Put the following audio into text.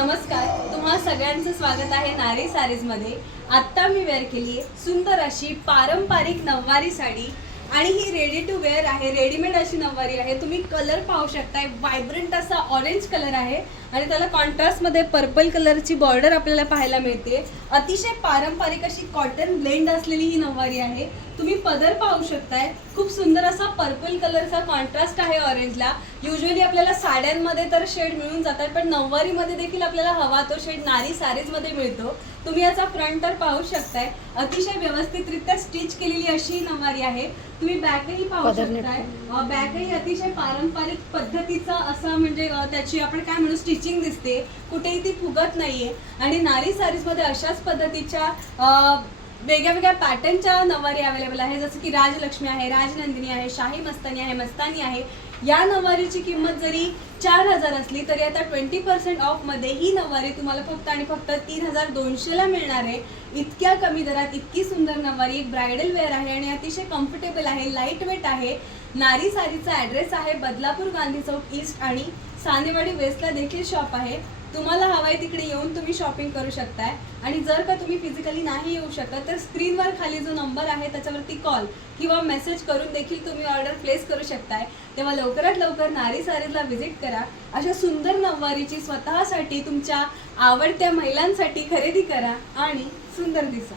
नमस्कार तुम्हा सगळ्यांचं स्वागत आहे नारी सारीजमध्ये. आत्ता मी वेअर केली आहे सुंदर अशी पारंपरिक नऊवारी साडी आणि ही रेडी टू वेअर आहे. रेडीमेड अशी नऊवारी आहे. तुम्ही कलर पाहू शकताय. व्हायब्रंट असा ऑरेंज कलर आहे. आणि त्याला कॉन्ट्रास्टमध्ये पर्पल कलरची बॉर्डर आपल्याला पाहायला मिळते. अतिशय पारंपरिक अशी कॉटन ब्लेंड असलेली ही नऊवारी आहे. तुम्ही पदर पाहू शकताय. खूप सुंदर असा पर्पल कलरचा कॉन्ट्रास्ट आहे ऑरेंजला युजली आपल्याला साड्यांमध्ये तर शेड मिळून जातात पण नऊवारीमध्ये देखील आपल्याला हवा तो शेड नारी साडीजमध्ये मिळतो. तुम्ही याचा फ्रंट तर पाहू शकताय. अतिशय व्यवस्थितरित्या स्टिच केलेली अशी ही नऊवारी आहे. तुम्ही बॅकही पाहू शकताय. बॅकही अतिशय पारंपरिक पद्धतीचा असा म्हणजे त्याची आपण काय म्हणू स्टिचिंग दिसते. कुठेही ती फुगत नाहीये. आणि नारी सारीजमध्ये अशाच पद्धतीच्या वेगळ्या वेगळ्या पॅटर्नच्या नवारी अवेलेबल आहे जसं की राजलक्ष्मी आहे राजनंदिनी आहे शाही मस्तानी आहे मस्तानी आहे. या नवारीची किंमत जरी चार हजार असली तरी आता ट्वेंटी पर्सेंट ऑफमध्ये ही नवारी तुम्हाला फक्त आणि फक्त तीन हजार दोनशेला मिळणार आहे. इतक्या कमी दरात इतकी सुंदर नवारी एक ब्रायडल वेअर आहे आणि अतिशय कम्फर्टेबल आहे लाइट वेट आहे. नारी सारीचा ॲड्रेस आहे बदलापूर गांधी चौक ईस्ट आणि सानेवाडी वेस्टला देखील शॉप आहे. तुम्हाला हवाय तिकडे येऊन तुम्ही शॉपिंग करू शकताय. आणि जर का तुम्ही फिजिकली नाही येऊ शकत तर स्क्रीनवर खाली जो नंबर आहे त्याच्यावरती कॉल किंवा मेसेज करून देखील तुम्ही ऑर्डर प्लेस करू शकताय. तेव्हा लवकरात लवकर नारी सारीजला व्हिजिट करा. अशा सुंदर नऊवारीची स्वतःसाठी तुमच्या आवडत्या महिलांसाठी खरेदी करा आणि सुंदर दिसा.